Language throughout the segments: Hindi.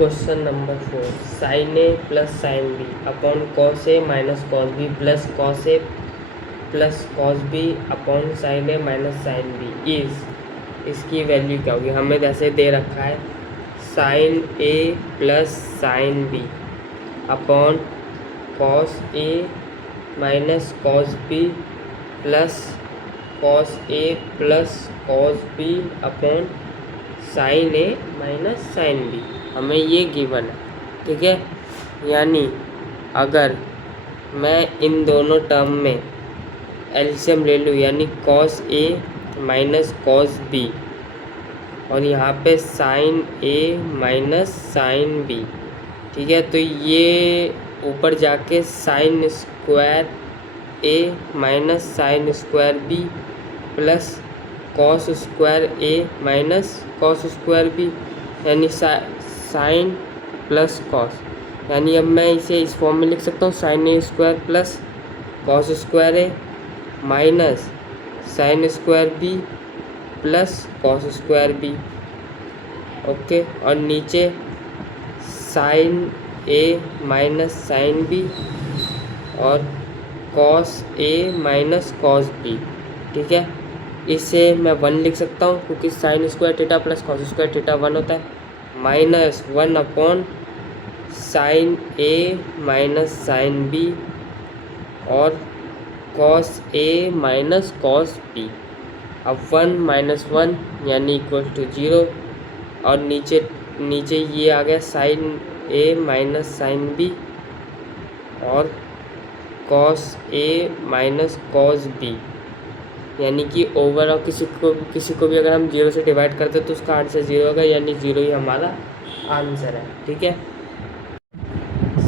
Question number 4, sine A plus sine B upon cos A minus cos B plus cos A plus cos B upon sine A minus sine B is, इसकी वैल्यू क्या होगी। हमें जैसे दे रखा है sine A plus sine B upon cos A minus cos B plus cos A plus cos B upon sine A minus sine B, हमें ये गिवन है। ठीक है, यानी अगर मैं इन दोनों टर्म में एलसीएम ले लूँ, यानी cos A minus cos B और यहाँ पे sine A minus sine B, ठीक है, तो ये ऊपर जाके sine square A minus sine square B plus cos square A minus cos square B, यानी साइन प्लस कॉस, यानी अब मैं इसे इस फॉर्म में लिख सकता हूँ sine A square plus cos square A minus sine square B plus cos square B. Okay, और नीचे sine A minus sine B और cos A minus cos B. ठीक है, इसे मैं 1 लिख सकता हूँ क्योंकि sine square theta plus cos square theta 1 होता है, minus 1 upon sine A minus sine B और cos A minus cos B. अब 1 माइनस 1 यानी इक्वल टू 0 और नीचे ये आ गया sign A minus sine B और cos A minus cos B, यानी कि ओवर और किसी को भी अगर हम 0 से डिवाइड करते हैं तो उसका आंसर 0 होगा, यानी 0 ही हमारा आंसर है। ठीक है,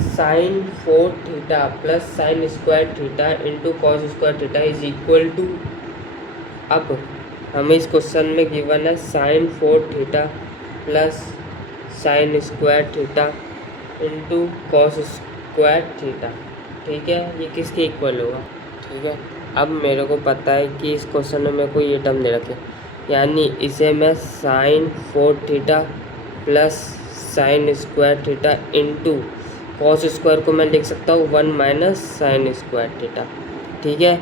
sine 4 theta plus sine square theta into cos square theta is equal to, अब हमें इस क्वेश्चन में गिवन है sine 4 theta plus sine square theta into cos square theta. ठीक है, ये किसके इक्वल होगा। ठीक है, अब मेरे को पता है कि इस क्वेश्चन में मेरे को ये टर्म दे रखे, यानी इसे मैं sine 4 theta plus sine square theta into cos square को मैं लिख सकता हूँ 1 माइनस साइन स्क्वायर थीटा। ठीक है,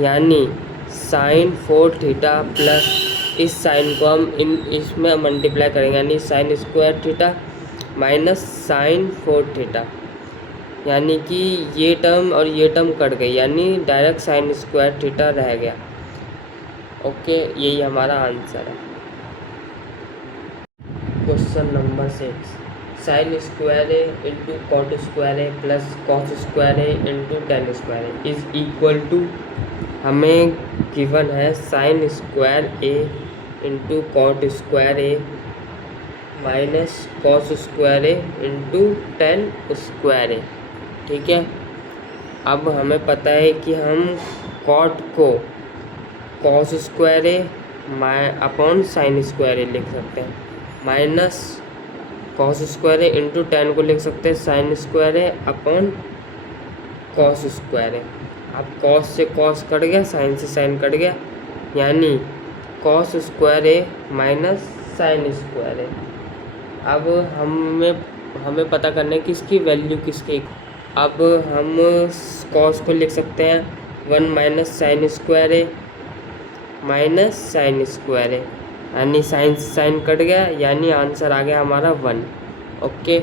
यानी साइन 4 थीटा प्लस इस साइन को हम इसमें मल्टीप्लाई करेंगे, यानी sine square theta minus sine 4 theta, यानी कि ये टर्म और ये टर्म कट गई, यानी डायरेक्ट साइन स्क्वायर थीटा रह गया। ओके, यही हमारा आंसर है। Question number 6, sine square A into cot square A plus cos square A into tan square A is equal to, हमें गिवन है sine square A into cot square A minus cos square A into tan square A. ठीक है, अब हमें पता है कि हम कॉट को कॉस स्क्वायर ए अपॉन साइन स्क्वायर ए लिख सकते हैं, minus cos square A into ten को लिख सकते हैं साइन स्क्वायर ए अपॉन कॉस स्क्वायर ए। अब कॉस से कॉस कट गया, साइन से साइन कट गया, यानी cos square A minus sine square ए। अब हमें पता करना है कि इसकी वैल्यू किसकी। अब हम कॉस को लिख सकते हैं 1 minus sine square A minus sine square ए, यानी साइन से साइन कट गया, यानी आंसर आ गया हमारा 1। ओके।